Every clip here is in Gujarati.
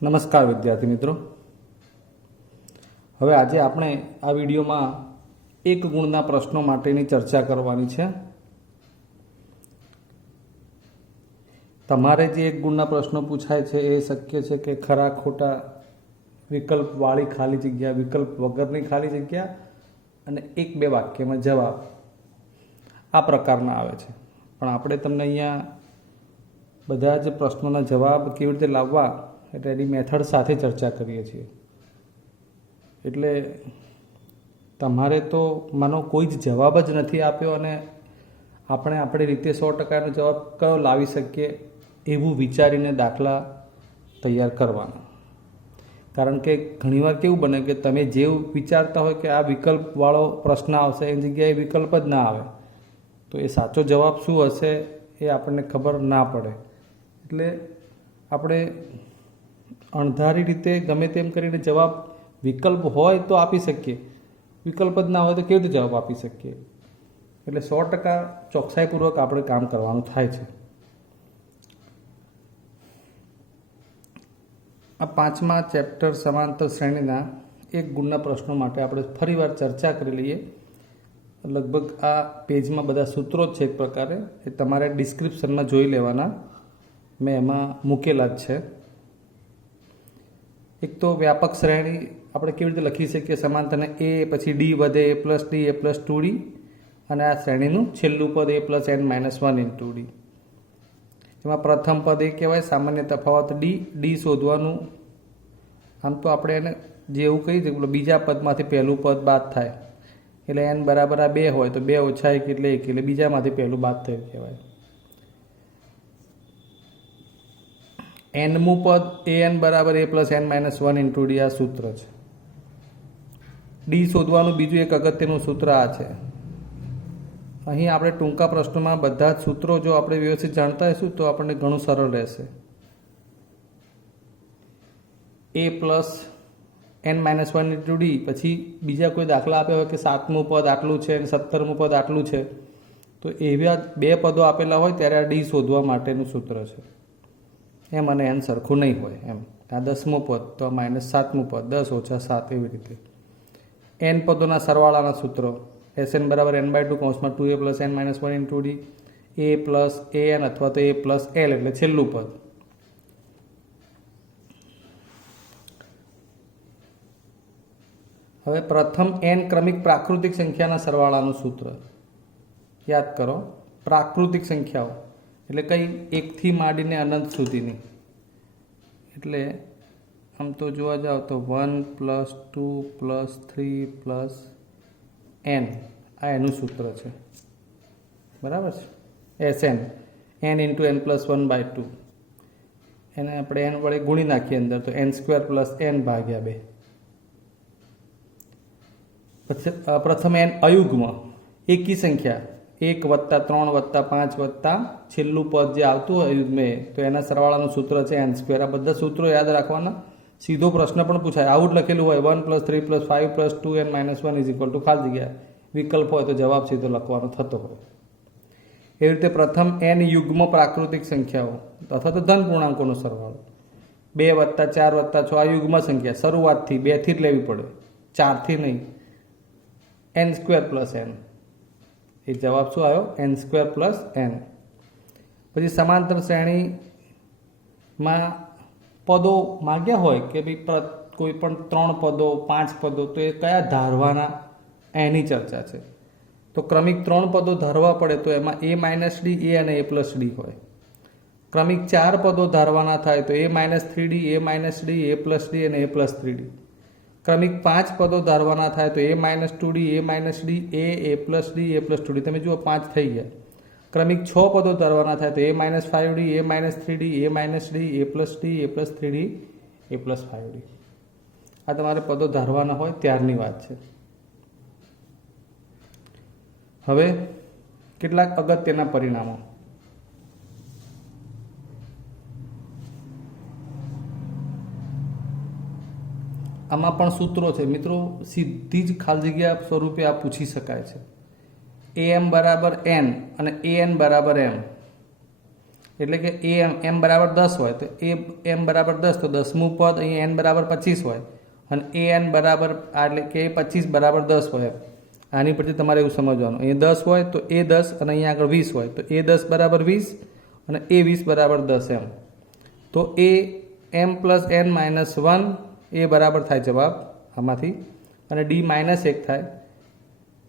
નમસ્કાર વિદ્યાર્થી મિત્રો, હવે આજે આપણે આ વિડીયોમાં એક ગુણના પ્રશ્નો માટેની ચર્ચા કરવાની છે. તમારે જે એક ગુણના પ્રશ્નો પૂછાય છે એ શક્ય છે કે ખરા ખોટા, વિકલ્પવાળી ખાલી જગ્યા, વિકલ્પ વગરની ખાલી જગ્યા અને એક બે વાક્યમાં જવાબ, આ પ્રકારના આવે છે. પણ આપણે તમને અહીંયા બધા જ પ્રશ્નોના જવાબ કેવી રીતે લાવવા એટલે એની મેથડ સાથે ચર્ચા કરીએ છીએ. એટલે તમારે તો માનો કોઈ જ જવાબ જ નથી આપ્યો અને આપણે આપણી રીતે 100%નો જવાબ કયો લાવી શકીએ એવું વિચારીને દાખલા તૈયાર કરવાના. કારણ કે ઘણીવાર કેવું બને કે તમે જેવું વિચારતા હોય કે આ વિકલ્પવાળો પ્રશ્ન આવશે એની જગ્યાએ વિકલ્પ જ ના આવે, તો એ સાચો જવાબ શું હશે એ આપણને ખબર ના પડે. એટલે આપણે અણધારી રીતે ગમે તેમ કરીને જવાબ વિકલ્પ હોય તો આપી શકીએ, વિકલ્પ જ ના હોય તો કેવી રીતે જવાબ આપી શકીએ. એટલે 100% ચોકસાઈપૂર્વક આપણે કામ કરવાનું થાય છે. આ 5મા ચેપ્ટર સમાંતર શ્રેણીના એક ગુણના પ્રશ્નો માટે આપણે ફરીવાર ચર્ચા કરી લઈએ. લગભગ આ પેજમાં બધા સૂત્રો જ છે એક પ્રકારે, એ તમારે ડિસ્ક્રિપ્શનમાં જોઈ લેવાના, મેં એમાં મૂકેલા જ છે. એક તો વ્યાપક શ્રેણી આપણે કેવી રીતે લખી શકીએ, સમાંતરને એ પછી ડી વધે a plus d a plus 2d અને આ શ્રેણીનું છેલ્લું પદ a plus n minus 1 into d. એમાં પ્રથમ પદ એ કહેવાય સામાન્ય તફાવત ડી શોધવાનું. આમ તો આપણે એને જે એવું કહી શકીએ બીજા પદમાંથી પહેલું પદ બાદ થાય એટલે n બરાબર આ 2 હોય તો 2 ઓછા 1 એટલે 1 એટલે બીજામાંથી પહેલું બાદ થયું કહેવાય. nમું પદ an બરાબર a plus n minus 1 into D આ સૂત્ર છે. ડી શોધવાનું બીજું એક અગત્યનું સૂત્ર આ છે. અહીં આપણે ટૂંકા પ્રશ્નોમાં બધા જ સૂત્રો જો આપણે વ્યવસ્થિત જાણતા હશું તો આપણને ઘણું સરળ રહેશે. a plus n minus 1 into D, પછી બીજા કોઈ દાખલા આપ્યા હોય કે 7મું પદ આટલું છે અને 17મું પદ આટલું છે, તો એવા બે પદો આપેલા હોય ત્યારે આ ડી શોધવા માટેનું સૂત્ર છે. એમ અને n સરખું નહીં હોય એમ. આ 10મું પદ તો માઇનસ 7મું પદ, 10 ઓછા 7 એવી રીતે. n પદોના સરવાળાના સૂત્રો Sn બરાબર n/2 કૌંસમાં 2a plus n minus 1 into D, a plus an અથવા તો a પ્લસ l એટલે છેલ્લું પદ. હવે પ્રથમ n ક્રમિક પ્રાકૃતિક સંખ્યાના સરવાળાનું સૂત્ર યાદ કરો. પ્રાકૃતિક સંખ્યાઓ એટલે કઈ? 1 થી માંડીને અનંત સુધીની. એટલે આમ તો જોવા જાઓ તો 1 પ્લસ 2 પ્લસ 3 પ્લસ n આ એનું સૂત્ર છે, બરાબર છે. Sn n into n plus 1/2, એને આપણે n વડે ગુણી નાખીએ અંદર તો n સ્ક્વેર પ્લસ n ભાગ્યા 2. પછી પ્રથમ n અયુગ્મ એકી સંખ્યા 1 વત્તા 3 વત્તા 5 વત્તા છેલ્લું પદ જે આવતું હોય અયુગ્મે, તો એના સરવાળાનું સૂત્ર છે n સ્ક્વેર. આ બધા સૂત્રો યાદ રાખવાના. સીધો પ્રશ્ન પણ પૂછાય, આવું જ લખેલું હોય 1 plus 3 plus 5 plus 2n minus 1 is equal to ખાલી જગ્યા વિકલ્પ હોય તો જવાબ સીધો લખવાનો થતો હોય. એવી રીતે પ્રથમ n યુગ્મ પ્રાકૃતિક સંખ્યાઓ અથવા તો ધન પૂર્ણાંકોનો સરવાળો 2 વત્તા 4 વત્તા 6 આ યુગ્મ સંખ્યા શરૂઆતથી 2 થી જ લેવી પડે, 4 થી નહીં. n સ્ક્વેર પ્લસ n, એ જવાબ શું આવ્યો? n square plus n. પછી સમાંતર શ્રેણીમાં પદો માગ્યા હોય કે ભાઈ કોઈ પણ 3 પદો 5 પદો, તો એ કયા ધારવાના એની ચર્ચા છે. તો ક્રમિક 3 પદો ધારવા પડે તો એમાં a માઇનસ ડી, a અને a પ્લસ ડી હોય. ક્રમિક 4 પદો ધારવાના થાય તો a minus 3d, a minus D, a plus D અને a પ્લસ 3d. ક્રમિક 5 પદો ધારવાના થાય તો a minus 2d, a minus D, a plus D, a plus 2d. તમે જુઓ 5 થઈ ગયા. ક્રમિક 6 પદો ધારવાના થાય તો a minus 5d, a minus 3d, a minus D, a plus D, a plus 3d, a plus 5d. આ તમારે પદો ધારવાના હોય ત્યારની વાત છે. હવે કેટલાક અગત્યના પરિણામો. આમાં પણ સૂત્રો છે મિત્રો, સીધી જ ખાલી જગ્યા સ્વરૂપે આ પૂછી શકાય છે. am બરાબર n અને an બરાબર m. એટલે કે એ એમ બરાબર 10 હોય તો એ એમ બરાબર 10, તો 10મું પદ અહીંયા એન બરાબર 25 હોય અને એ એન બરાબર એટલે કે 25 બરાબર 10 હોય. આની પરથી તમારે એવું સમજવાનું, અહીંયા 10 હોય તો એ 10 અને અહીંયા આગળ 20 હોય તો એ 10 બરાબર 20 અને એ 20 બરાબર 10 એમ. તો એ એમ પ્લસ એન માઇનસ 1 એ બરાબર થાય જવાબ આમાંથી, અને ડી માઇનસ 1 થાય.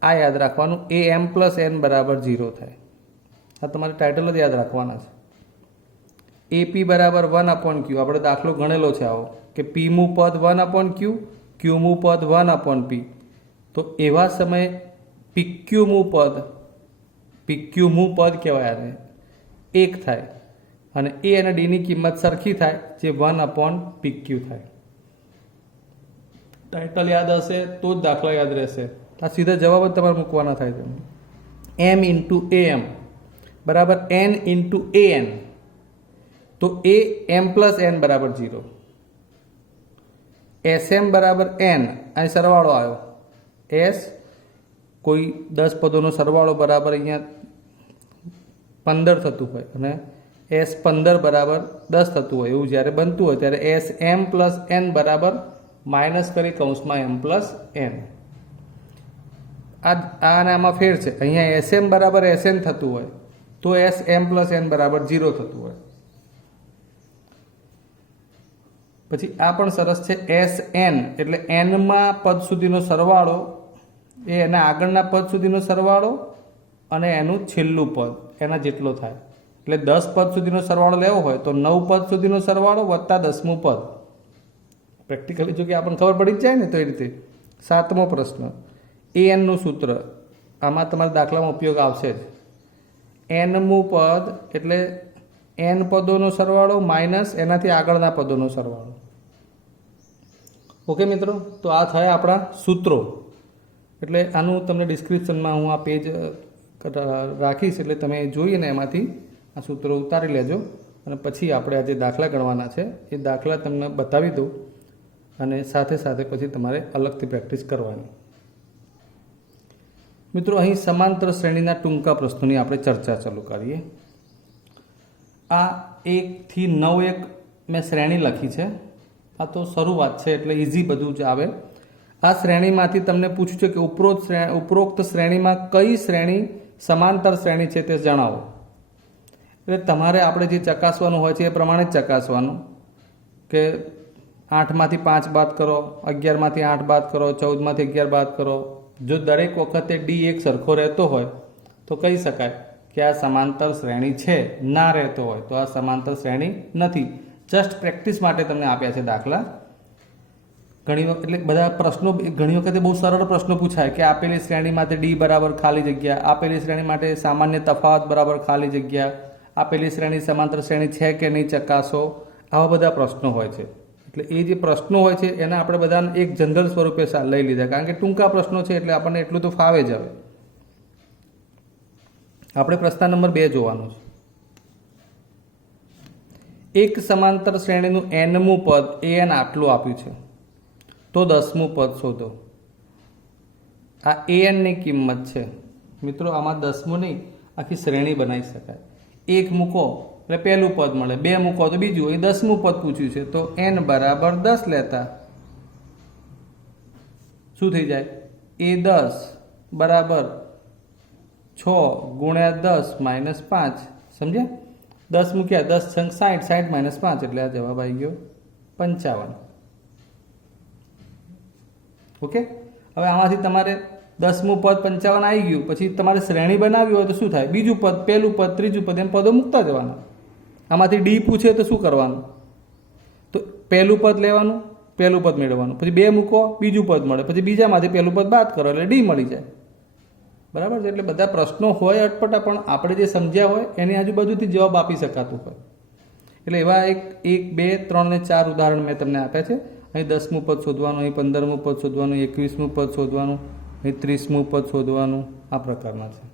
આ યાદ રાખવાનું, એ એમ પ્લસ એન બરાબર 0 થાય. આ તમારે ટાઇટલ જ યાદ રાખવાના છે. એપી બરાબર 1/q, આપણે દાખલો ગણેલો છે આવો કે પીમું પદ 1/q, ક્યુમું પદ 1/p. તો એવા સમયે પીક્યુમું પદ કહેવાય આને 1 થાય અને એ અને ડીની કિંમત સરખી થાય જે 1/pq થાય. ટાઇટલ યાદ હશે તો જ દાખલા યાદ રહેશે. આ સીધા જવાબ જ તમારે મૂકવાના થાય છે. એમ ઇન્ટુ એમ બરાબર એન ઇન્ટુ એન, તો એ એમ પ્લસ એન બરાબર 0. એસએમ બરાબર એન, અહીં સરવાળો આવ્યો. એસ કોઈ 10 પદોનો સરવાળો બરાબર અહીંયા 15 થતું હોય અને એસ 15 બરાબર 10 થતું હોય, એવું જ્યારે બનતું હોય ત્યારે એસ એમ પ્લસ એન બરાબર માઇનસ કરી કૌંસમાં એમ પ્લસ એન. અને આમાં ફેર છે, અહીંયા એસએમ બરાબર એસએન થતું હોય તો એસ એમ પ્લસ એન બરાબર 0 થતું હોય. પછી આ પણ સરસ છે, એસ એન એટલે એનમાં પદ સુધીનો સરવાળો એ એના આગળના પદ સુધીનો સરવાળો અને એનું છેલ્લું પદ એના જેટલો થાય. એટલે 10 પદ સુધીનો સરવાળો લેવો હોય તો 9 પદ સુધીનો સરવાળો વત્તા 10મું પદ. પ્રેક્ટિકલી જો કે આપણને ખબર પડી જ જાય ને તો એ રીતે. 7મો પ્રશ્ન, એ એનનું સૂત્ર આમાં તમારા દાખલામાં ઉપયોગ આવશે જ. એનમું પદ એટલે એન પદોનો સરવાળો માઇનસ એનાથી આગળના પદોનો સરવાળો. ઓકે મિત્રો, તો આ થયા આપણા સૂત્રો. એટલે આનું તમને ડિસ્ક્રિપ્શનમાં હું આ પેજ રાખીશ, એટલે તમે જોઈને એમાંથી આ સૂત્રો ઉતારી લેજો અને પછી આપણે આ જે દાખલા ગણવાના છે એ દાખલા તમને બતાવી દઉં અને સાથે સાથે પછી તમારે અલગથી પ્રેક્ટિસ કરવાની. મિત્રો, અહીં સમાંતર શ્રેણીના ટૂંકા પ્રશ્નોની આપણે ચર્ચા ચાલુ કરીએ. આ 1 થી 9 મેં શ્રેણી લખી છે. આ તો શરૂઆત છે એટલે ઇઝી બધું જ આવે. આ શ્રેણીમાંથી તમને પૂછ્યું છે કે ઉપરોક્ત શ્રેણીમાં કઈ શ્રેણી સમાંતર શ્રેણી છે તે જણાવો. એટલે તમારે આપણે જે ચકાસવાનું હોય છે એ પ્રમાણે જ ચકાસવાનું કે 8માંથી 5 બાદ કરો, 11માંથી 8 બાદ કરો, 14માંથી 11 બાદ કરો. જો દરેક વખતે ડી એક સરખો રહેતો હોય તો કહી શકાય કે આ સમાંતર શ્રેણી છે. ના રહેતો હોય તો આ સમાંતર શ્રેણી નથી. જસ્ટ પ્રેક્ટિસ માટે તમને આપ્યા છે દાખલા. ઘણી વખત એટલે બધા પ્રશ્નો ઘણી વખતે બહુ સરળ પ્રશ્નો પૂછાય કે આપેલી શ્રેણી માટે ડી બરાબર ખાલી જગ્યા, આપેલી શ્રેણી માટે સામાન્ય તફાવત બરાબર ખાલી જગ્યા, આપેલી શ્રેણી સમાંતર શ્રેણી છે કે નહીં ચકાસો. આવા બધા પ્રશ્નો હોય છે. એટલે એ જે પ્રશ્નો હોય છે એને આપણે બધાને એક જનરલ સ્વરૂપે લઈ લીધા, કારણ કે ટૂંકા પ્રશ્નો છે એટલે આપણને એટલું તો ફાવે જ હવે. આપણે પ્રશ્ન નંબર 2 જોવાનું છે. એક સમાંતર શ્રેણીનું એનમું પદ એન આટલું આપ્યું છે તો 10મું પદ શોધો. આ એનની કિંમત છે. મિત્રો, આમાં 10મું નહીં, આખી શ્રેણી બનાવી શકાય. 1 મૂકો એટલે પહેલું પદ મળે, 2 મૂકો તો બીજું. એ 10મું પદ પૂછ્યું છે તો એન બરાબર 10 લેતા શું થઈ જાય? એ 10 બરાબર 6 ગુણ્યા 10 માઇનસ 5. સમજ્યા? 10 મૂક્યા, 10 છંગ 60, 60 માઇનસ 5 એટલે આ જવાબ આવી ગયો 55. ઓકે, હવે આમાંથી તમારે 10મું પદ 55 આવી ગયું. પછી તમારે શ્રેણી બનાવવી હોય તો શું થાય? બીજું પદ, પહેલું પદ, ત્રીજું પદ એમ પદો મૂકતા જવાના. આમાંથી ડી પૂછે તો શું કરવાનું? તો પહેલું પદ લેવાનું, પહેલું પદ મેળવવાનું. પછી 2 મૂકો, બીજું પદ મળે. પછી બીજામાંથી પહેલું પદ બાદ કરો એટલે ડી મળી જાય. બરાબર છે? એટલે બધા પ્રશ્નો હોય અટપટા, પણ આપણે જે સમજ્યા હોય એની આજુબાજુથી જવાબ આપી શકાતું હોય. એટલે એવા 1, 2, 3 ને 4 ઉદાહરણ મેં તમને આપ્યા છે. અહીં 10મું પદ શોધવાનું, અહીં 15મું પદ શોધવાનું, 21મું પદ શોધવાનું, અહીં 30મું પદ શોધવાનું. આ પ્રકારના છે.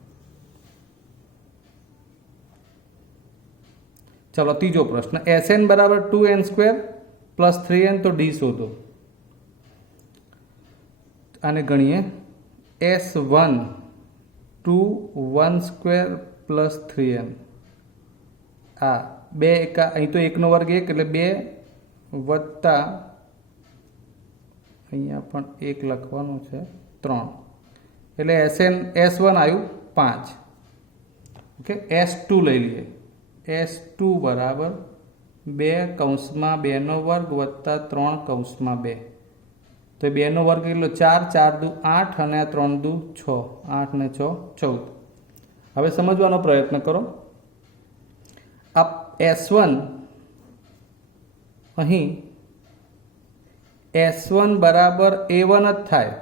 ચલો, ત્રીજો પ્રશ્ન. SN બરાબર 2n² પ્લસ 3n તો ડી શોધો. આને ગણીએ. S1 2 1² plus 3n. આ 2 એકા અહીં તો 1 નો વર્ગ 1 એટલે 2 વત્તા અહીંયા પણ 1 લખવાનું છે 3 એટલે S1 આવ્યું 5. ઓકે, S2 લઈ લઈએ. S2 બરાબર 2 કૌંસમાં 2 નો વર્ગ વત્તા 3 કૌંસમાં 2. તો 2 નો વર્ગ એટલો 4, 4 દુ 8 અને 3 દુ 6, 8 ને 6 14. હવે સમજવાનો પ્રયત્ન કરો. આ S1 અહીં S1 બરાબર A1 જ થાય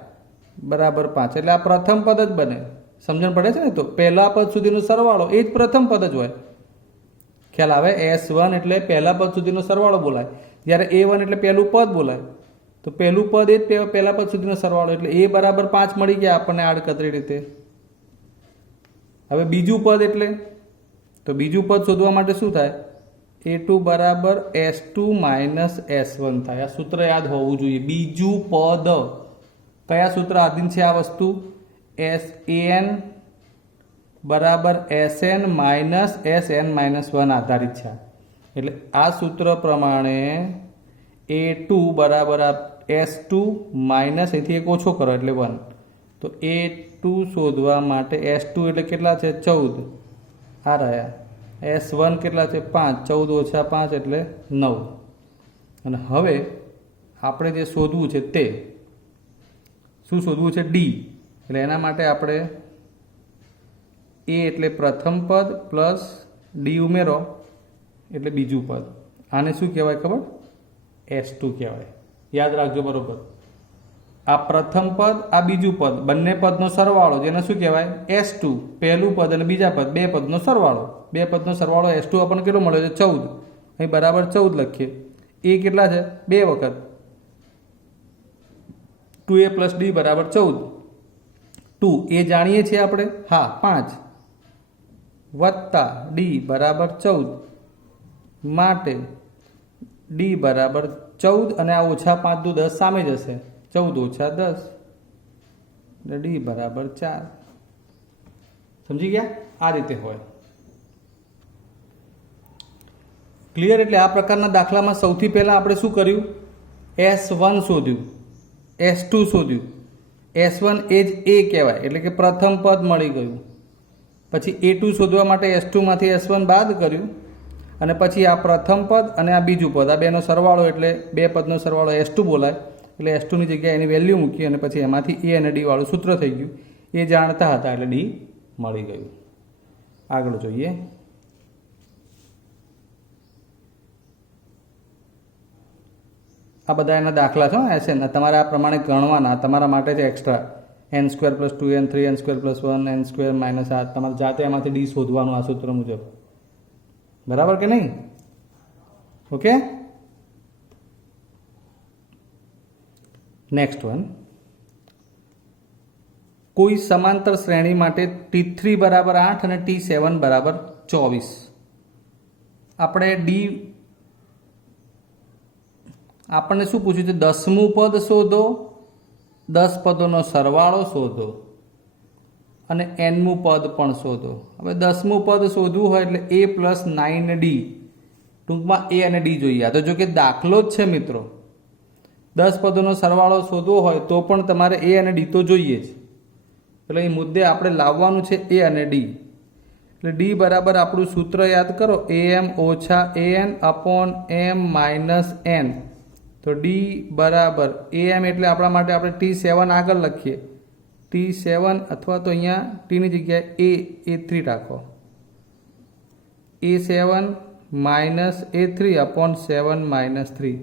બરાબર 5 એટલે આ પ્રથમ પદ જ બને. સમજણ પડે છે ને? તો પહેલા પદ સુધીનો સરવાળો એ જ પ્રથમ પદ જ હોય. ખ્યાલ આવે? S1 એટલે પહેલા પદ સુધીનો સરવાળો બોલાય, જ્યારે A1 એટલે પહેલું પદ બોલાય. તો પહેલું પદ એ જ પહેલા પદ સુધીનો સરવાળો એટલે A બરાબર 5 મળી ગયા આપણને આડકતરી રીતે. હવે બીજું પદ એટલે તો બીજું પદ શોધવા માટે શું થાય? A2 બરાબર S2 માઇનસ S1 થાય. આ સૂત્ર યાદ હોવું જોઈએ. બીજું પદ કયા સૂત્ર આધીન છે આ વસ્તુ? SAN બરાબર SN માઇનસ SN માઇનસ 1 આધારિત છે. એટલે આ સૂત્ર પ્રમાણે A2 બરાબર S2 માઇનસ અહીંથી એક ઓછો કરો એટલે 1. તો A2 શોધવા માટે S2 એટલે કેટલા છે? 14. આ રહ્યા. S1 કેટલા છે? 5. 14 ઓછા 5 એટલે 9. અને હવે આપણે જે શોધવું છે તે શું શોધવું છે? D. એટલે એના માટે આપણે A એટલે પ્રથમ પદ પ્લસ D ઉમેરો એટલે બીજું પદ. આને શું કહેવાય ખબર? S2 કહેવાય. યાદ રાખજો બરોબર. આ પ્રથમ પદ, આ બીજું પદ, બંને પદનો સરવાળો જેને શું કહેવાય? S2. પહેલું પદ અને બીજા પદ, બે પદનો સરવાળો. બે પદનો સરવાળો S2 આપણને કેટલો મળ્યો છે? 14. અહીં બરાબર 14 લખીએ. એ કેટલા છે? 2 વખત 2A પ્લસ D બરાબર 14. 2 એ જાણીએ છીએ આપણે? હા, 5 વત્તા D બરાબર 14 માટે D બરાબર 14 અને આ ઓછા 5 દુ 10 સામે જશે. 14 ઓછા 10 એટલે D બરાબર 4. સમજી ગયા? આ રીતે હોય. ક્લિયર? એટલે આ પ્રકારના દાખલામાં સૌથી પહેલા આપણે શું કર્યું? S1 શોધ્યું, S2 શોધ્યું. S1 એ જ A કહેવાય એટલે કે પ્રથમ પદ મળી ગયું. પછી A2 શોધવા માટે S2 માંથી S1 બાદ કર્યું અને પછી આ પ્રથમ પદ અને આ બીજું પદ, આ બેનો સરવાળો એટલે બે પદનો સરવાળો S2 બોલાય. એટલે S2 ની જગ્યાએ એની વેલ્યુ મૂકી અને પછી એમાંથી A અને D વાળું સૂત્ર થઈ ગયું. એ જાણતા હતા એટલે D મળી ગયું. આગળ જોઈએ. આ બધા એના દાખલા છે. SN તમારે આ પ્રમાણે ગણવાના, તમારા માટે છે extra. n² + 2n 3n² + 1 n² - 8. તમારે જાતે એમાંથી D શોધવાનું આ સૂત્ર મુજબ. બરાબર કે નહીં? Okay, next one. કોઈ સમાંતર શ્રેણી માટે T3 બરાબર 8 અને T7 બરાબર 24. આપણે D આપણને શું પૂછ્યું છે? 10મું પદ શોધો, 10 પદોનો સરવાળો શોધો અને nમું પદ પણ શોધો. હવે 10મું પદ શોધવું હોય એટલે A પ્લસ 9D. ટૂંકમાં A અને D જોઈએ. આ તો જો કે દાખલો જ છે મિત્રો. 10 પદોનો સરવાળો શોધવો હોય તો પણ તમારે A અને D તો જોઈએ જ. એટલે એ મુદ્દે આપણે લાવવાનું છે A અને D. એટલે D બરાબર આપણું સૂત્ર યાદ કરો, AM ઓછા AN upon M minus N. તો D બરાબર AM એટલે આપણા માટે આપણે T7 આગળ લખીએ. T7 અથવા તો અહીંયા T ની જગ્યાએ A3 રાખો. A7 minus A3 upon 7 minus 3.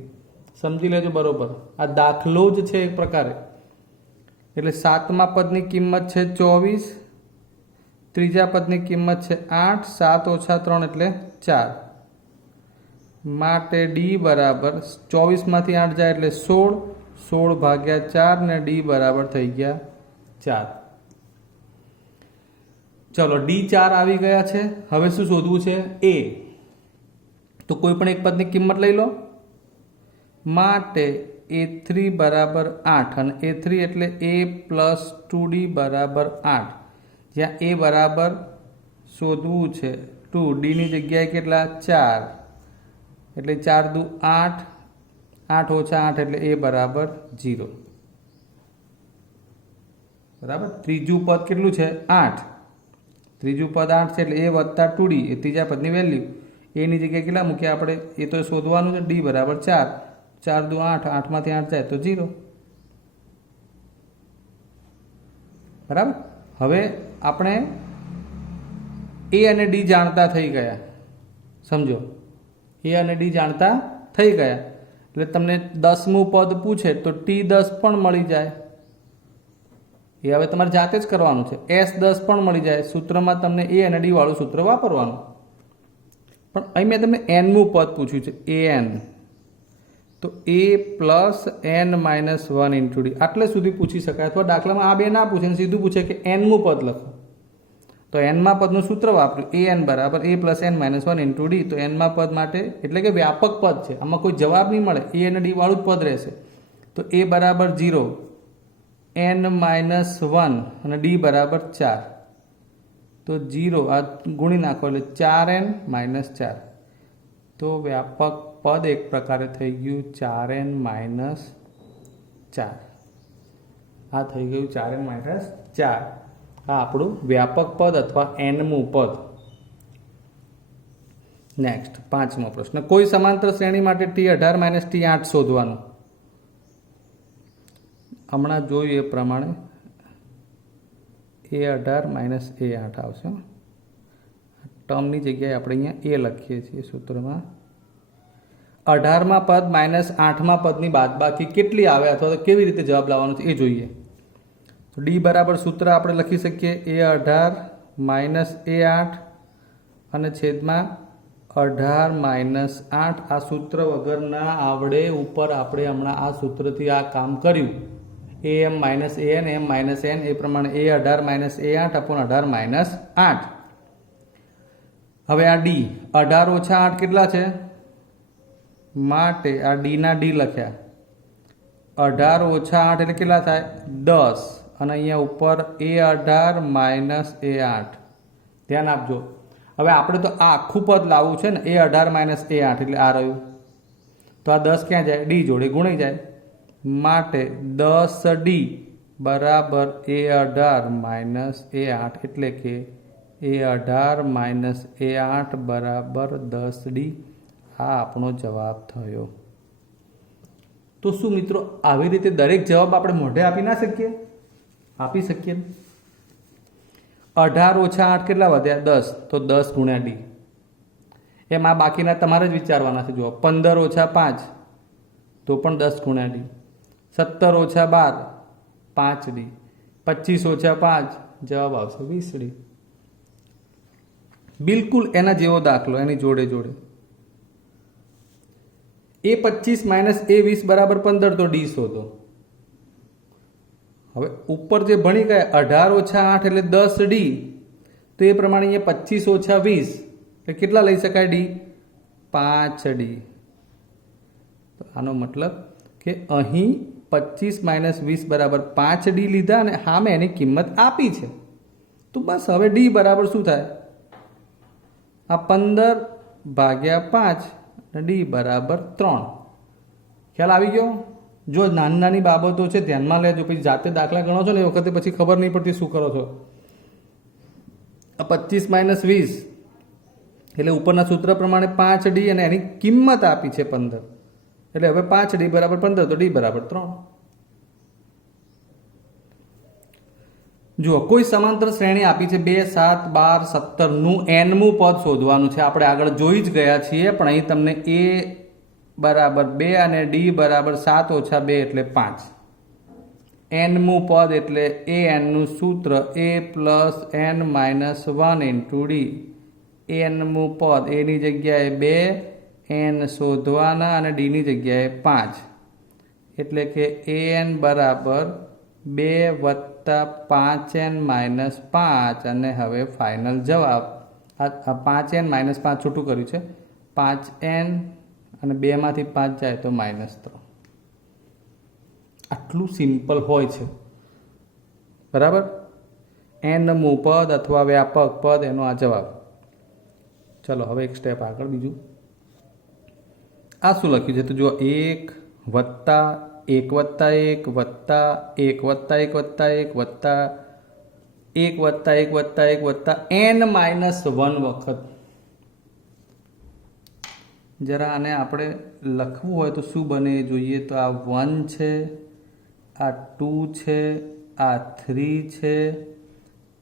સમજી લેજો બરોબર. આ દાખલો જ છે એક પ્રકારે. એટલે 7મા પદની કિંમત છે 24, ત્રીજા પદની કિંમત છે 8, 7 ઓછા 3 એટલે 4. માટે D બરાબર 24 માંથી 8 જાય એટલે 16, 16 ભાગ્યા 4 ને D બરાબર થઈ ગયા 4. ચલો D4 આવી ગયા છે. હવે શું શોધવું છે? A. તો કોઈ પણ એક પદની કિંમત લઈ લો. માટે A3 બરાબર 8 અને A3 એટલે A પ્લસ 2D બરાબર 8. જ્યાં A બરાબર શોધવું છે 2, ડીની જગ્યાએ કેટલા 4, એટલે 4 દુ 8, 8 ઓછા 8 એટલે એ બરાબર 0. બરાબર. ત્રીજું પદ કેટલું છે 8, ત્રીજું પદ 8 છે એટલે એ વત્તા 2d એ ત્રીજા પદની વેલ્યુ. એની જગ્યાએ કેટલા મૂક્યા આપણે, એ તો શોધવાનું છે. ડી બરાબર 4, 4 દુ 8, 8માંથી 8 જાય તો 0. બરાબર. હવે આપણે એ અને ડી જાણતા થઈ ગયા. સમજો, એ અને ડી જાણતા થઈ ગયા એટલે તમને 10મું પદ પૂછે તો T10 પણ મળી જાય. એ હવે તમારે જાતે જ કરવાનું છે. S10 પણ મળી જાય. સૂત્રમાં તમને એ અને ડી વાળું સૂત્ર વાપરવાનું. પણ અહીં મેં તમને nમું પદ પૂછ્યું છે, an, તો a plus n minus 1 into D આટલે સુધી પૂછી શકાય. અથવા દાખલામાં આ બે ના પૂછે, સીધું પૂછે કે nમું પદ લખો, તો nમા પદનું સૂત્ર વાપર્યું, an બરાબર a plus n minus 1 into D. તો nમા પદ માટે એટલે કે વ્યાપક પદ છે, આમાં કોઈ જવાબ નહીં મળે, એ અને ડી વાળું જ પદ રહેશે. તો a બરાબર 0, n માઇનસ 1 અને ડી બરાબર 4. તો 0 આ ગુણી નાખો એટલે 4n માઇનસ 4. તો વ્યાપક પદ એક પ્રકારે થઈ ગયું 4n માઇનસ 4. આ થઈ ગયું 4n માઇનસ 4. આ આપણું વ્યાપક પદ અથવા nમું પદ. નેક્સ્ટ 5મો પ્રશ્ન. કોઈ સમાંતર શ્રેણી માટે T18 માઇનસ T8 શોધવાનું. હમણાં જોયું એ પ્રમાણે A18 માઇનસ A8 આવશે. ટર્મની જગ્યાએ આપણે અહીંયા એ લખીએ છીએ સૂત્રમાં. 18મા પદ માઇનસ 8મા પદની બાદબાકી કેટલી આવે અથવા તો કેવી રીતે જવાબ લાવવાનો છે એ જોઈએ. તો ડી બરાબર સૂત્ર આપણે લખી શકીએ A18 માઇનસ A8 અને છેદમાં 18 માઇનસ 8. આ સૂત્ર વગર ના આવડે. ઉપર આપણે હમણાં આ સૂત્રથી આ કામ કર્યું. am minus an, m minus n, એ પ્રમાણે A18 minus A8 upon 18 minus 8. હવે આ ડી 18 ઓછા 8 કેટલા છે, માટે આ ડી ના ડી લખ્યા. 18 ઓછા 8 એટલે કેટલા થાય 10. અને અહીંયા ઉપર A18 માઇનસ A8. ધ્યાન આપજો. હવે આપણે તો આ આખું પદ લાવવું છે ને, A18 માઇનસ A8 એટલે આ રહ્યું. તો આ 10 ક્યાં જાય, ડી જોડે ગુણાઈ જાય. માટે 10d બરાબર A18 માઇનસ A8 એટલે કે A18 માઇનસ A8 બરાબર 10d. આ આપણો જવાબ થયો. તો શું મિત્રો આવી રીતે દરેક જવાબ આપણે મોઢે આપી ના શકીએ? આપી શકીએ. 18 ઓછા 8 કેટલા વધ્યા 10, તો 10 ગુણ્યા ડી. એમ આ બાકીના તમારે જ વિચારવાના છે. જુઓ 15 ઓછા 5 તો પણ 10 ગુણ્યા ડી. 17 ઓછા 12 5d. 25 ઓછા 5 જવાબ આવશે 20d. બિલકુલ એના જેવો દાખલો એની જોડે જોડે. A25 માઇનસ A20 બરાબર 15, તો ડી શોધો. હવે ઉપર જે ભણી ગયા 18 ઓછા 8 એટલે 10d, તો એ પ્રમાણે અહીંયા 25 ઓછા 20 એટલે કેટલા લઈ શકાય ડી 5d. તો આનો મતલબ કે અહીં 25 માઇનસ 20 બરાબર 5d લીધા અને સામે એની કિંમત આપી છે. તો બસ હવે ડી બરાબર શું થાય, આ 15 ભાગ્યા 5 અને ડી બરાબર 3. ખ્યાલ આવી ગયો? જો નાની નાની બાબતો છે ધ્યાનમાં લેજો, પછી જાતે દાખલા ગણો છો ને એ વખતે પછી ખબર નહીં પડતી શું કરો છો. આ 25 માઇનસ 20 એટલે ઉપરના સૂત્ર પ્રમાણે 5d અને એની કિંમત આપી છે 15, એટલે હવે 5d બરાબર 15, તો ડી બરાબર 3. જુઓ કોઈ સમાંતર શ્રેણી આપી છે 2, 7, 12, 17 નું nમું પદ શોધવાનું છે. આપણે આગળ જોઈ જ ગયા છીએ, પણ અહીં તમને a બરાબર 2 અને ડી બરાબર 7 ઓછા 2 એટલે 5. nમું પદ એટલે an નું સૂત્ર a plus n minus 1 into d. nમું પદ એની જગ્યાએ 2, n શોધવાના અને ડીની જગ્યાએ 5. એટલે કે an બરાબર 2 વત્તા 5n માઇનસ 5. અને હવે ફાઇનલ જવાબ આ 5n માઇનસ 5 છૂટું કર્યું છે, 5n અને 2 માંથી 5 જાય તો -3. આટલું સિમ્પલ હોય છે. બરાબર. nમું પદ અથવા વ્યાપક પદ એનો આ જવાબ. ચલો હવે એક સ્ટેપ આગળ બીજું આ શું લખ્યું છે તો જો 1 વત્તા 1 વત્તા 1 વત્તા 1 વત્તા 1 વત્તા 1 વત્તા 1 વત્તા 1 વત્તા 1 વત્તા n-1 વખત જરા આને આપણે લખવું હોય તો શું બને એ જોઈએ તો આ 1 છે આ 2 છે આ 3 છે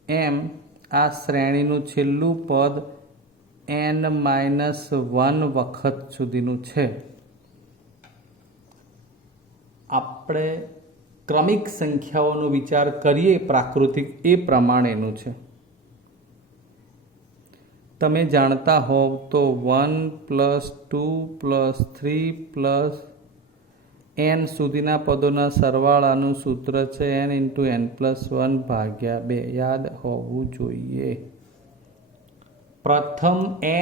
એમ આ શ્રેણીનું છેલ્લું પદ n-1 વખત સુધીનું છે. આપણે ક્રમિક સંખ્યાઓનો વિચાર કરીએ પ્રાકૃતિક એ પ્રમાણેનું છે. તમે જાણતા હોવ તો 1 + 2 + 3 + n સુધીના પદોના સરવાળાનું સૂત્ર છે n × n+1/2 યાદ હોવું જોઈએ. પ્રથમ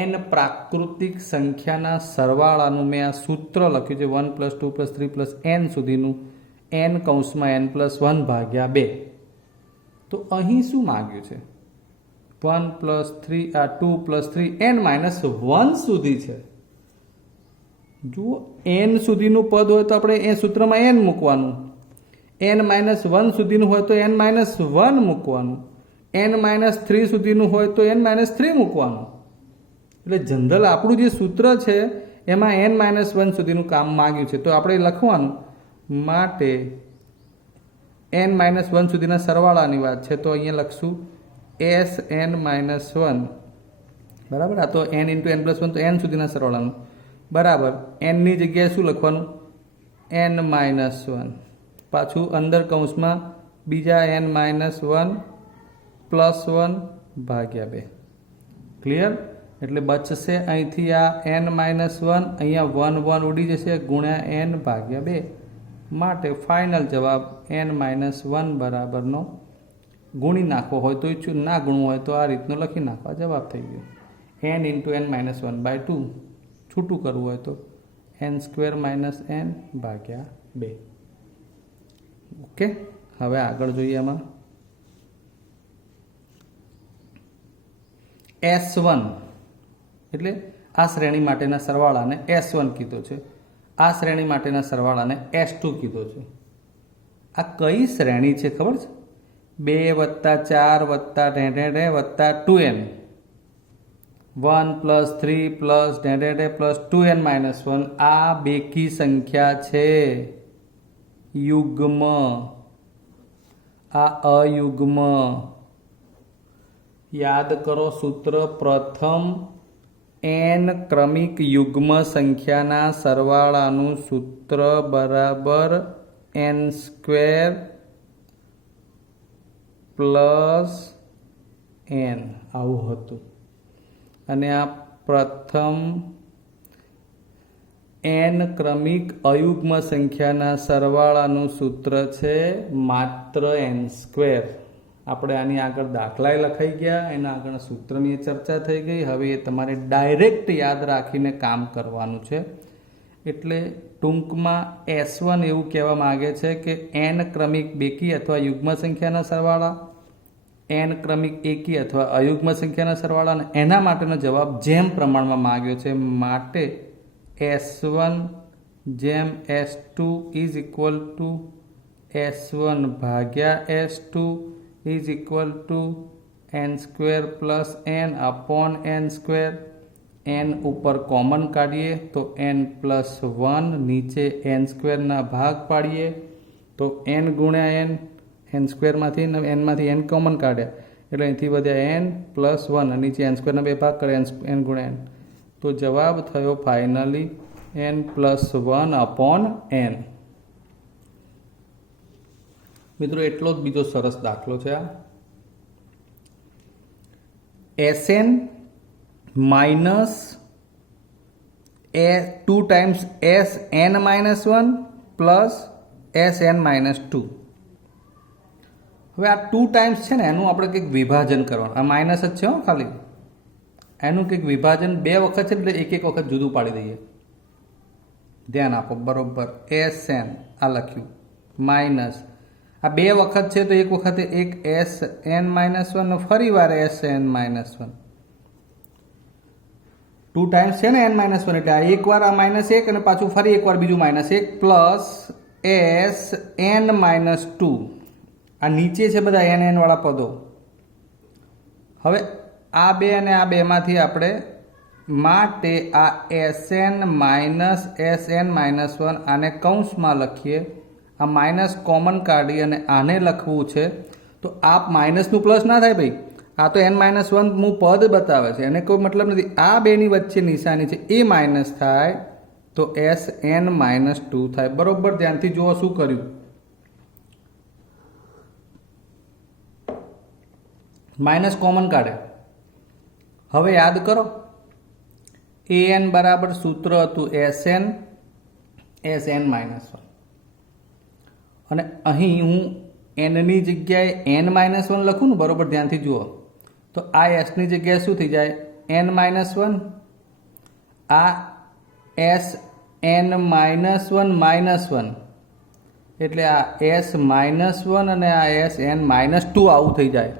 n પ્રાકૃતિક સંખ્યાના સરવાળાનું મેં આ સૂત્ર લખ્યું છે 1 + 2 + 3 + n સુધીનું n(n+1/2). તો અહીં શું માગ્યું છે 1 + 3 આ 2 + 3 n-1 સુધી છે. જો n સુધીનું પદ હોય તો આપણે એ સૂત્રમાં n મૂકવાનું, n-1 સુધીનું હોય તો n-1 મૂકવાનું, n-3 સુધીનું હોય તો n-3 મૂકવાનું. એટલે જનરલ આપણું જે સૂત્ર છે એમાં n-1 સુધીનું કામ માગ્યું છે તો આપણે લખવાનું માટે n-1 સુધીના સરવાળાની વાત છે તો અહીંયા લખશું Sn-1 બરાબર. આ તો n × n+1 તો n સુધીના સરવાળાનું બરાબર. n ની જગ્યાએ શું લખવાનું n-1 પાછું અંદર કૌંસમાં બીજા n-1 +1/2. ક્લિયર? એટલે બચશે અહીંથી આ n-1 અહીંયા 1 1 ઉડી જશે ગુણ્યા n/2 માટે ફાઇનલ જવાબ n-1 બરાબરનો ગુણી નાખવો હોય તો ના ગુણવું હોય તો આ રીતનો લખી નાખવા જવાબ થઈ ગયો n × n-1/2. છૂટું કરવું હોય તો n² - n/2. ઓકે. હવે આગળ જોઈએ આમાં S1 એટલે આ શ્રેણી માટેના સરવાળાને S1 કીધો છે, આ શ્રેણી માટેના સરવાળાને S2 કીધો છે. આ કઈ શ્રેણી છે ખબર છે? 2 + 4 + 2n 1 + 3 + 2n-1 આ બેકી સંખ્યા છે. યુગ્મ, આ અયુગ્મ. યાદ કરો સૂત્ર. પ્રથમ n ક્રમિક યુગ્મ સંખ્યાના સરવાળાનું સૂત્ર બરાબર n² + n આવું હતું. અને આ પ્રથમ n ક્રમિક અયુગ્મ સંખ્યાના સરવાળાનું સૂત્ર છે માત્ર n². આપણે આની આગળ દાખલાએ લખાઈ ગયા, એના આગળ સૂત્રની ચર્ચા થઈ ગઈ. હવે એ તમારે ડાયરેક્ટ યાદ રાખીને કામ કરવાનું છે. એટલે ટૂંકમાં S1 એવું કહેવા માગે છે કે n ક્રમિક બેકી અથવા યુગ્મ સંખ્યાના સરવાળા, n ક્રમિક એકી અથવા અયુગ્મ સંખ્યાના સરવાળા, અને એના માટેનો જવાબ જેમ પ્રમાણમાં માગ્યો છે માટે S1 જેમ S2 = S1/S2 = n² + n/n². n ઉપર કોમન કાઢીએ તો n+1, નીચે n² ના ભાગ પાડીએ તો n × n n²માંથી nમાંથી n કોમન કાઢ્યા એટલે અહીંથી વધ્યા n+1 અને નીચે n² ના 2 ભાગ કરે n × n. તો જવાબ થયો ફાઇનલી n+1/n. મિત્રો એટલો જ બીજો સરસ દાખલો છે આ. Sn minus 2 times Sn-1 plus Sn-2. હવે આ 2 ટાઈમ્સ છે ને એનું આપણે કંઈક વિભાજન કરવાનું. આ માઇનસ જ છે ખાલી, એનું કંઈક વિભાજન 2 વખત છે એટલે એક વખત જુદું પાડી દઈએ. ધ્યાન આપો બરોબર. Sn આ લખ્યું માઇનસ, આ 2 વખત છે તો એક વખતે એક Sn-1 ફરી વાર Sn-1. 2 ટાઈમ્સ છે ને n-1 એટલે આ એકવાર આ -1 અને પાછું ફરી એકવાર બીજું -1 પ્લસ એસ n-2 આ નીચે છે બધા n વાળા પદો. હવે આ બે અને આ બેમાંથી આપણે માટે આ Sn-Sn-1 આને કૌંસમાં લખીએ, આ માઇનસ કોમન કાઢી અને આને લખવું છે તો આ માઇનસનું પ્લસ ના થાય ભાઈ, આ તો n-1 હું પદ બતાવે છે એને કોઈ મતલબ નથી. આ બેની વચ્ચે નિશાની છે એ માઇનસ થાય તો Sn-2 થાય. બરોબર ધ્યાનથી જુઓ શું કર્યું. માઇનસ કોમન કાઢે. હવે યાદ કરો an બરાબર સૂત્ર હતું Sn-1 અને અહીં હું n ની જગ્યાએ n-1 લખું ને, બરોબર ધ્યાનથી જુઓ તો આ s ની જગ્યાએ શું થઈ જાય n-1, આ Sn-1 એટલે આ s-1 અને આ Sn-2 આવું થઈ જાય.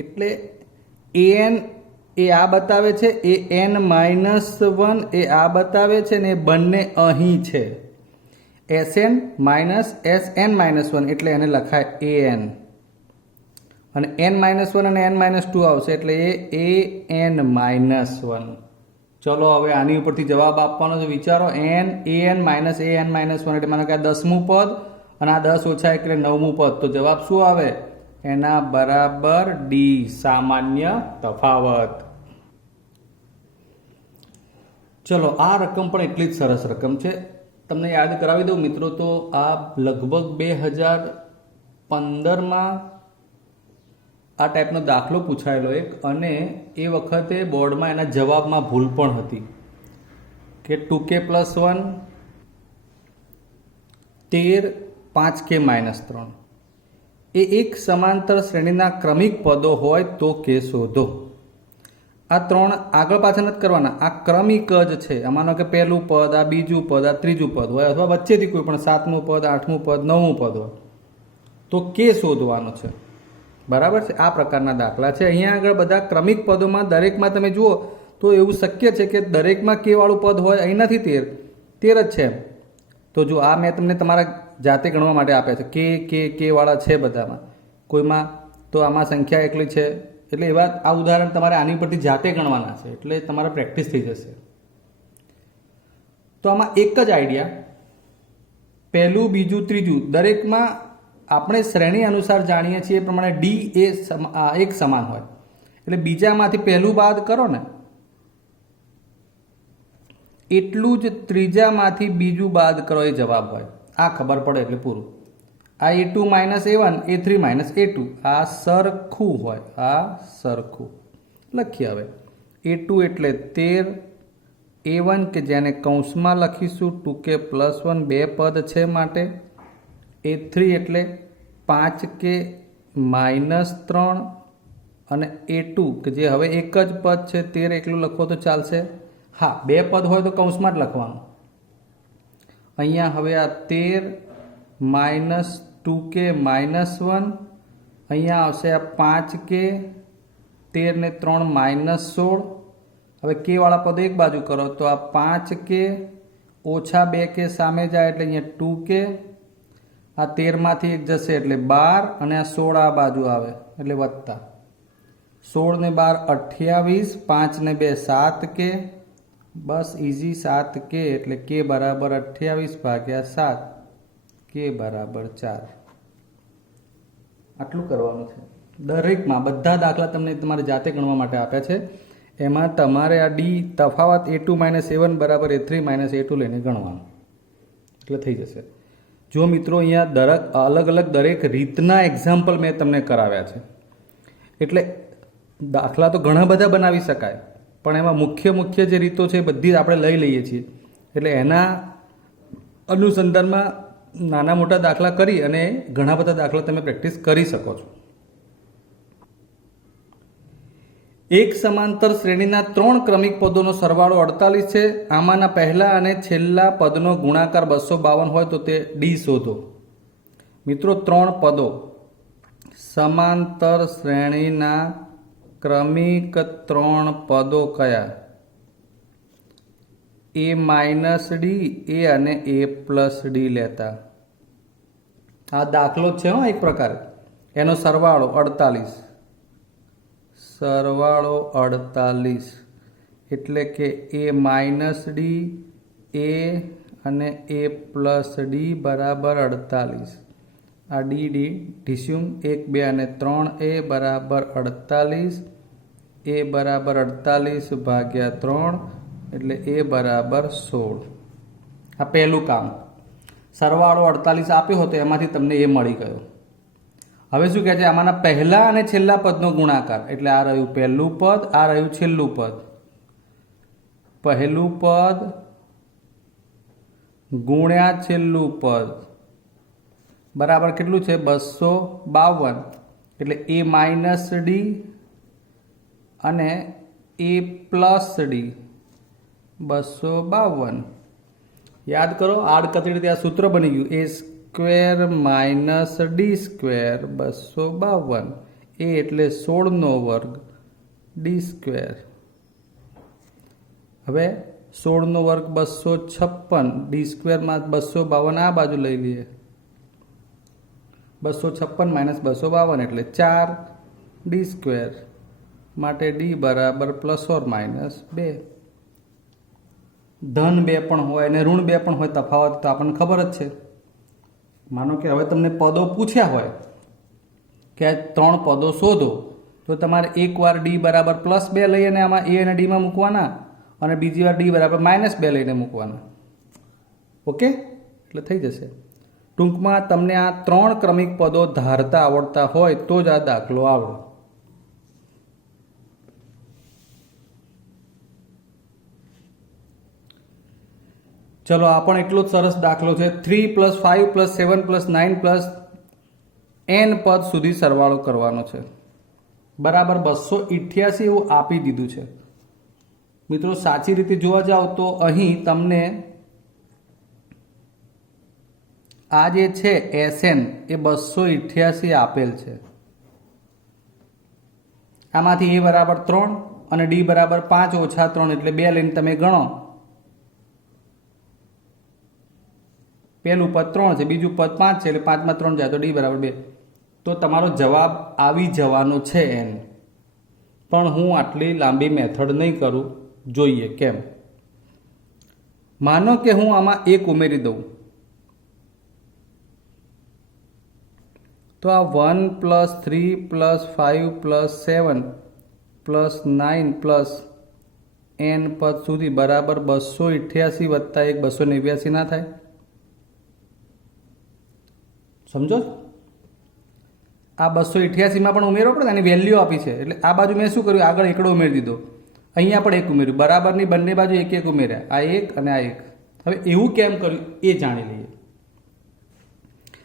એટલે an એ આ બતાવે છે, an-1 એ આ બતાવે છે ને એ બંને અહીં છે. Sn માઇનસ Sn-1 એટલે એને લખાય an અને n-1 અને n-2 આવશે એટલે એ an-1. ચલો હવે આની ઉપરથી જવાબ આપવાનો છે. વિચારો an માઇનસ an-1 એટલે માનો કે આ 10મું પદ અને આ 10 ઓછા એટલે 9મું પદ, તો જવાબ શું આવે એના બરાબર ડી સામાન્ય તફાવત. ચલો આ રકમ પણ એટલી જ સરસ રકમ છે. તમને યાદ કરાવી દઉં મિત્રો, તો આ લગભગ 2015માં આ ટાઈપનો દાખલો પૂછાયેલો એક, અને એ વખતે બોર્ડમાં એના જવાબમાં ભૂલ પણ હતી કે 2k + 1 13 5k - 3 એ એક સમાંતર શ્રેણીના ક્રમિક પદો હોય તો કે શોધો. આ ત્રણ આગળ પાછળ નથી કરવાના, આ ક્રમિક જ છે. માનો કે પહેલું પદ, આ બીજું પદ, આ ત્રીજું પદ હોય અથવા વચ્ચેથી કોઈ પણ 7મું પદ, 8મું પદ, 9મું પદ હોય તો કે શોધવાનો છે. બરાબર છે. આ પ્રકારના દાખલા છે. અહીંયા આગળ બધા ક્રમિક પદોમાં દરેકમાં તમે જુઓ તો એવું શક્ય છે કે દરેકમાં કે વાળું પદ હોય. અહીં નથી 13 જ છે. તો જો આ મેં તમને તમારા જાતે ગણવા માટે આપ્યા છે. કે વાળા છે બધામાં, કોઈમાં તો આમાં સંખ્યા એકલી છે. એટલે એવા આ ઉદાહરણ તમારે આની પરથી જાતે ગણવાના છે, એટલે તમારે પ્રેક્ટિસ થઈ જશે. તો આમાં એક જ આઈડિયા, પહેલું બીજું ત્રીજું દરેકમાં આપણે શ્રેણી અનુસાર જાણીએ છીએ એ પ્રમાણે ડી એ એક સમાન હોય. એટલે બીજામાંથી પહેલું બાદ કરો ને એટલું જ ત્રીજામાંથી બીજું બાદ કરો એ જવાબ હોય. આ ખબર પડે એટલે પૂરું. આ a2 - a1 a3 - a2 આ સરખું હોય, આ સરખું લખીએ. હવે a2 એટલે 13, a1 કે જેને કૌંસમાં લખીશું 2k + 1 બે પદ છે માટે, a3 એટલે 5k - 3 અને a2 કે જે હવે એક જ પદ છે 13 એકલું લખો તો ચાલશે. હા, બે પદ હોય તો કૌંસમાં જ લખવાનું. અહીંયા હવે આ 13 - 2k - 1 અહીંયા આવશે આ 5k, 13 ને 3 -16. હવે k વાળા પદ એક બાજુ કરો તો આ 5k ઓછા 2k સામે જાય એટલે અહીંયા 2k, આ 13 માંથી એક જશે એટલે 12 અને આ 16 આ બાજુ આવે એટલે વત્તા. 16 ને 12 28, 5 ને 2 7k, બસ ઇઝી 7k એટલે k બરાબર 28/7, k બરાબર 4. આટલું કરવાનું છે. દરેકમાં બધા દાખલા તમને તમારે જાતે ગણવા માટે આપ્યા છે. એમાં તમારે આ ડી તફાવત a2 - a1 બરાબર a3 - a2 લઈને ગણવાનું એટલે થઈ જશે. જો મિત્રો અહીંયા અલગ અલગ દરેક રીતના એક્ઝામ્પલ મેં તમને કરાવ્યા છે. એટલે દાખલા તો ઘણા બધા બનાવી શકાય, પણ એમાં મુખ્ય જે રીતો છે એ બધી આપણે લઈ લઈએ છીએ. એટલે એના અનુસંધાનમાં નાના મોટા દાખલા કરી અને ઘણા બધા દાખલા તમે પ્રેક્ટિસ કરી શકો છો. એક સમાંતર શ્રેણીના 3 ક્રમિક પદોનો સરવાળો 48 છે. આમાંના પહેલા અને છેલ્લા પદનો ગુણાકાર 252 હોય તો તે ડી શોધો. મિત્રો 3 પદો સમાંતર શ્રેણીના ક્રમિક 3 પદો કયા? a માઇનસ ડી, એ અને a પ્લસ ડી લેતા. આ દાખલો જ છે હો એક પ્રકાર. એનો સરવાળો 48. સરવાળો 48 એટલે કે a માઇનસ ડી, એ અને a પ્લસ ડી બરાબર 48. આ ડી ડી ઢીસ્યુમ 1 2 અને 3 a બરાબર 48. a બરાબર 48 ભાગ્યા 3 એટલે a બરાબર 16. આ પહેલું કામ. સરવાળો 48 આપ્યો હતો એમાંથી તમને એ મળી ગયો. હવે શું કહે છે? આમાંના પહેલા અને છેલ્લા પદનો ગુણાકાર. એટલે આ રહ્યું પહેલું પદ, આ રહ્યું છેલ્લું પદ. પહેલું પદ ગુણ્યા છેલ્લું પદ બરાબર કેટલું છે? 252. એટલે a માઇનસ ડી અને a પ્લસ ડી 252. યાદ કરો, આડકતરી રીતે આ સૂત્ર બની ગયું. a square minus D square 252. a એટલે 16નો વર્ગ, ડી સ્ક્વેર. હવે 16નો વર્ગ 256. ડી સ્ક્વેરમાં 252 આ બાજુ લઈ લઈએ. 256 માઇનસ 252 એટલે 4 ડી સ્ક્વેર. માટે ડી બરાબર પ્લસ ઓર માઇનસ 2. ધન 2 પણ હોય અને ઋણ 2 પણ હોય, તફાવત તો આપણને ખબર જ છે. માનો કે હવે તમને પદો પૂછ્યા હોય કે 3 પદો શોધો, તો તમારે એકવાર ડી બરાબર પ્લસ 2 લઈ અને આમાં એ અને ડીમાં મૂકવાના, અને બીજી વાર ડી બરાબર માઇનસ 2 લઈને મૂકવાના. ઓકે, એટલે થઈ જશે. ટૂંકમાં તમને આ 3 ક્રમિક પદો ધારતા આવડતા હોય તો જ આ દાખલો આવડે. ચલો, આ પણ એટલો જ સરસ દાખલો છે. 3 + 5 + 7 + 9 + n પદ સુધી સરવાળો કરવાનો છે. બરાબર 288 એવું આપી દીધું છે. મિત્રો, સાચી રીતે જોવા જાવ તો અહીં તમને આ જે છે SN એ 288 આપેલ છે. આમાંથી a બરાબર 3 અને d બરાબર 5 ઓછા 3 એટલે 2 લઈને તમે ગણો. પહેલું પદ 3 છે, બીજું પદ 5 છે, એટલે 5 માં 3 જાય તો d બરાબર 2. તો તમારો જવાબ આવી જવાનો છે n. પણ હું આટલી લાંબી મેથડ નહીં કરું, જોઈએ કેમ. માનો કે હું આમાં 1 ઉમેરી દઉં તો આ 1 + 3 + 5 + 7 + 9 + n પદ સુધી બરાબર 288 વત્તા 1 289 ના થાય? સમજો? આ 288 પણ ઉમેરો પડે, એની વેલ્યુ આપી છે. એટલે આ બાજુ મેં શું કર્યું? આગળ એકડો ઉમેરી દીધો. અહીંયા પણ 1 ઉમેર્યું. બરાબરની બંને બાજુ 1 1 ઉમેર્યા. આ 1 અને આ 1. હવે એવું કેમ કર્યું એ જાણી લઈએ.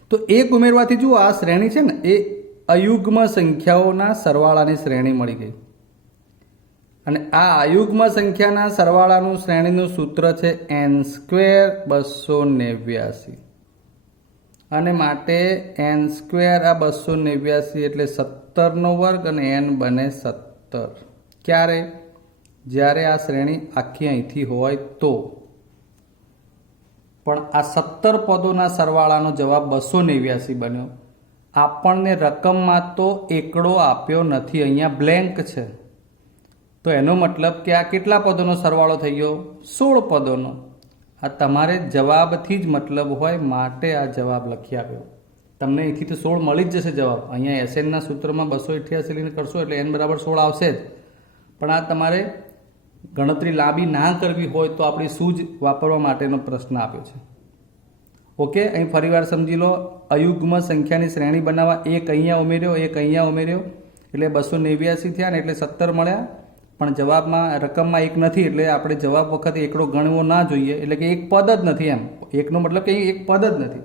તો 1 ઉમેરવાથી જુઓ, આ શ્રેણી છે ને એ અયુગ્મ સંખ્યાઓના સરવાળાની શ્રેણી મળી ગઈ. અને આ અયુગ્મ સંખ્યાના સરવાળાનું શ્રેણીનું સૂત્ર છે n² 289. અને માટે n² આ 289 એટલે 17નો વર્ગ અને n બને 17. ક્યારે? જ્યારે આ શ્રેણી આખી અહીંથી હોય તો. પણ આ 17 પદોના સરવાળાનો જવાબ 289 બન્યો. આપણને રકમમાં તો એકડો આપ્યો નથી, અહીંયા બ્લેન્ક છે. તો એનો મતલબ કે આ કેટલા પદોનો સરવાળો થઈ ગયો? 16 પદોનો. આ તમારે જવાબથી જ મતલબ હોય, માટે આ જવાબ લખી આપ્યો. તમને અહીંથી તો 16 મળી જ જશે જવાબ. અહીંયા SNના સૂત્રમાં 288 લઈને કરશો એટલે n બરાબર 16 આવશે જ. પણ આ તમારે ગણતરી લાંબી ના કરવી હોય તો આપણી સૂઝ વાપરવા માટેનો પ્રશ્ન આપ્યો છે. ઓકે, અહીં ફરીવાર સમજી લો. અયુગ્મ સંખ્યાની શ્રેણી બનાવવા 1 અહીંયા ઉમેર્યો, 1 અહીંયા ઉમેર્યો એટલે 289 થયા ને, એટલે 17 મળ્યા. પણ જવાબમાં રકમમાં 1 નથી, એટલે આપણે જવાબ વખતે એકડો ગણવો ના જોઈએ. એટલે કે એક પદ જ નથી એમ. એકનો મતલબ કે એક પદ જ નથી.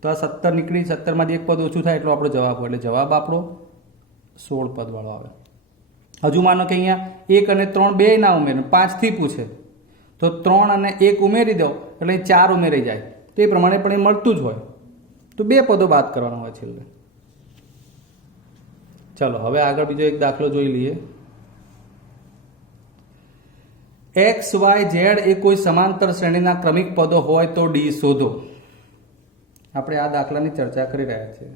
તો આ 17 નીકળી, 17માંથી 1 પદ ઓછું થાય એટલો આપણો જવાબ હોય. એટલે જવાબ આપણો 16 પદવાળો આવે. હજુ માનો કે અહીંયા 1 અને 3 બે ના ઉમેરે, 5 થી પૂછે તો 3 અને 1 ઉમેરી દો એટલે 4 ઉમેરી જાય. તો એ પ્રમાણે પણ એ મળતું જ હોય. તો 2 પદો બાદ કરવાના હોય છેલ્લે. ચલો, હવે આગળ બીજો એક દાખલો જોઈ લઈએ. એક્સ વાય ઝેડ એ કોઈ સમાંતર શ્રેણીના ક્રમિક પદો હોય તો ડી શોધો. આપણે આ દાખલાની ચર્ચા કરી રહ્યા છીએ.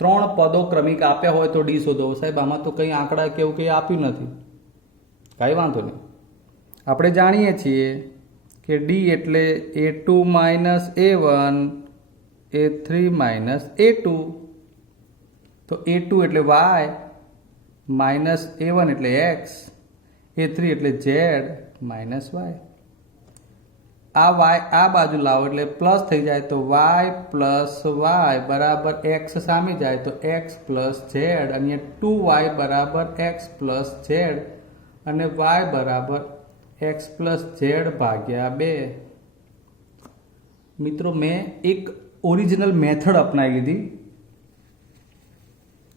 3 પદો ક્રમિક આપ્યા હોય તો ડી શોધો. સાહેબ આમાં તો કંઈ આંકડા કે એવું કંઈ આપ્યું નથી. કાંઈ વાંધો નહીં. આપણે જાણીએ છીએ કે ડી એટલે a2 minus a1 a3 minus a2. તો a2 એટલે y માઇનસ a1 એટલે x a3 એટલે z માઇનસ y. આ y આ બાજુ લાવો એટલે પ્લસ થઈ જાય તો y પ્લસ y બરાબર x સામે જાય તો x પ્લસ z. અને 2y બરાબર x પ્લસ z અને y બરાબર x પ્લસ z ભાગ્યા 2. મિત્રો મેં એક ઓરિજિનલ મેથડ અપનાવી લીધી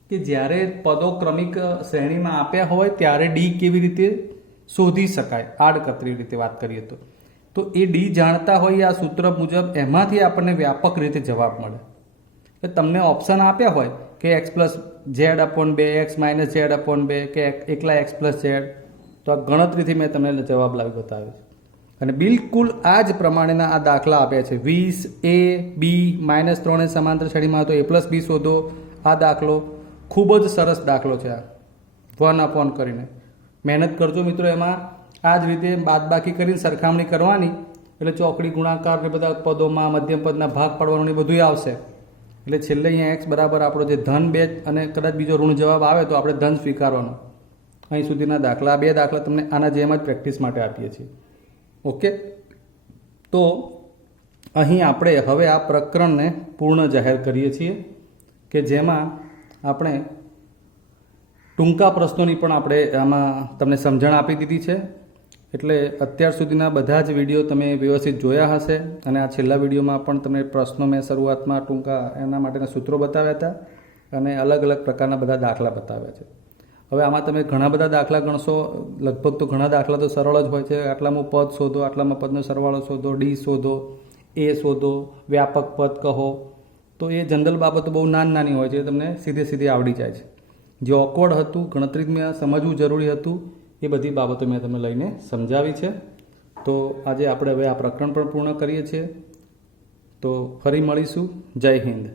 કે જ્યારે પદો ક્રમિક શ્રેણીમાં આપ્યા હોય ત્યારે ડી કેવી રીતે શોધી શકાય. આડકતરી રીતે વાત કરીએ તો એ ડી જાણતા હોય આ સૂત્ર મુજબ એમાંથી આપણને વ્યાપક રીતે જવાબ મળે. એટલે તમને ઓપ્શન આપ્યા હોય કે x plus Z upon 2 x minus Z upon 2 કે એકલા એક્સ પ્લસ ઝેડ, તો આ ગણતરીથી મેં તમને જવાબ લાવી બતાવ્યો છે. અને બિલકુલ આ જ પ્રમાણેના આ દાખલા આપ્યા છે. 20 a b માઇનસ 3 સમાંતર શ્રેણીમાં તો a પ્લસ b શોધો. આ દાખલો ખૂબ જ સરસ દાખલો છે. આ 1 અપોન કરીને મહેનત કરજો મિત્રો. એમાં આ જ રીતે બાદબાકી કરીને સરખામણી કરવાની એટલે ચોકડી ગુણાકાર ને બધા પદોમાં મધ્યમ પદના ભાગ પાડવાનું એ બધું આવશે. એટલે છેલ્લે અહીંયા એક્સ બરાબર આપણો જે ધન 2 અને કદાચ બીજો ઋણ જવાબ આવે તો આપણે ધન સ્વીકારવાનો. અહીં સુધીના દાખલા 2 દાખલા તમને આના જેમ જ પ્રેક્ટિસ માટે આપીએ છીએ. ઓકે, તો અહીં આપણે હવે આ પ્રકરણને પૂર્ણ જાહેર કરીએ છીએ કે જેમાં આપણે ટૂંકા પ્રશ્નોની પણ આપણે આમાં તમને સમજણ આપી દીધી છે. એટલે અત્યાર સુધીના બધા જ વિડીયો તમે વ્યવસ્થિત જોયા હશે. અને આ છેલ્લા વિડીયોમાં પણ તમને પ્રશ્નો મેં શરૂઆતમાં ટૂંકા એના માટેના સૂત્રો બતાવ્યા હતા અને અલગ અલગ પ્રકારના બધા દાખલા બતાવ્યા છે. હવે આમાં તમે ઘણા બધા દાખલા ગણશો. લગભગ તો ઘણા દાખલા તો સરળ જ હોય છે. આટલામાં પદ શોધો, આટલામાં પદનો સરવાળો શોધો, ડી શોધો, એ શોધો, વ્યાપક પદ કહો. તો એ જનરલ બાબતો બહુ નાની હોય છે, તમને સીધે આવડી જાય છે. જે ઓકવર્ડ હતું, ગણતરીમાં સમજવું જરૂરી હતું, એ બધી બાબતો મેં તમને લઈને સમજાવી છે. તો આજે આપણે હવે આ પ્રકરણ પણ પૂર્ણ કરીએ છીએ. તો ફરી મળીશું. જય હિન્દ.